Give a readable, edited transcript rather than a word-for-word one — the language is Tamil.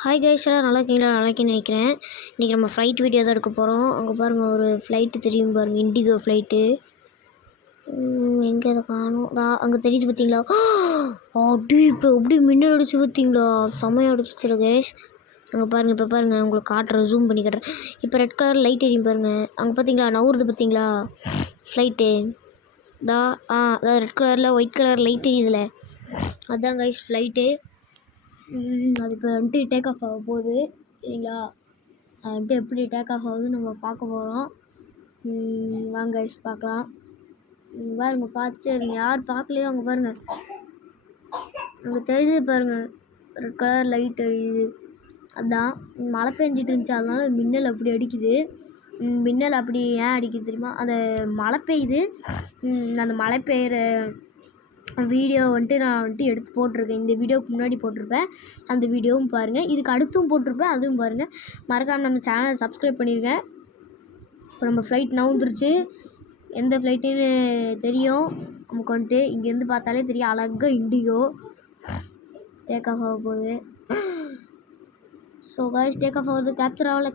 ஹாய் கைஸ், எல்லாம் நல்லா இருக்கீங்களா? நல்லா இருக்கேன்னு நினைக்கிறேன். இன்றைக்கி நம்ம ஃப்ளைட் வீடியோ தான் எடுக்க போகிறோம். அங்கே பாருங்கள், ஒரு ஃப்ளைட்டு தெரியும் பாருங்கள், இண்டிகோ ஃப்ளைட்டு. எங்கே அதை காணும்? அங்கே தெரியுது பார்த்தீங்களா? அப்படி இப்போ எப்படி மின்னல் அடிச்சு பார்த்தீங்களா? செமையாக அடிச்சுல கைஸ். அங்கே பாருங்கள், இப்போ பாருங்கள், உங்களுக்கு காட்டுறேன், ஜூம் பண்ணி காட்டுறேன். இப்போ ரெட் கலர் லைட் எரியும் பாருங்கள். அங்கே பார்த்தீங்களா நவுறுது பார்த்தீங்களா ஃப்ளைட்டு? அதான் ரெட் கலரில் ஒயிட் கலர் லைட் எரியுதுல, அதுதான் கைஸ் ஃப்ளைட்டு. அது இப்போ வந்துட்டு டேக் ஆஃப் ஆக போகுது சரிங்களா? அது வந்துட்டு எப்படி டேக் ஆஃப் ஆகுதுன்னு நம்ம பார்க்க போகிறோம். வாங்க கைஸ் பார்க்கலாம். பாருங்கள், பார்த்துட்டே இருங்க. யார் பார்க்கலையோ அங்கே பாருங்கள், அங்கே தெரியுது பாருங்கள், ரெட் கலர் லைட் எரியுது. அதுதான் மழை பெஞ்சிட்டு இருந்துச்சு, அதனால மின்னல் அப்படி அடிக்குது. மின்னல் அப்படி ஏன் அடிக்குது தெரியுமா? அந்த மழை பெய்யுது. அந்த மழை பெய்கிற வீடியோ வந்துட்டு நான் வந்துட்டு எடுத்து போட்டிருக்கேன். இந்த வீடியோவுக்கு முன்னாடி போட்டிருப்பேன், அந்த வீடியோவும் பாருங்கள். இதுக்கு அடுத்தும் போட்டிருப்பேன், அதுவும் பாருங்கள். மறக்காமல் நம்ம சேனலை சப்ஸ்கிரைப் பண்ணிடுங்க. இப்போ நம்ம ஃப்ளைட் நவுந்துருச்சு. எந்த ஃப்ளைட்டுன்னு தெரியும் நமக்கு வந்துட்டு. இங்கேருந்து பார்த்தாலே தெரியும், அழகாக இண்டிகோ டேக் ஆஃப் ஆக போகுது. ஸோ காய்ஸ், டேக் ஆஃப் ஆகுது, கேப்சர் ஆகலை.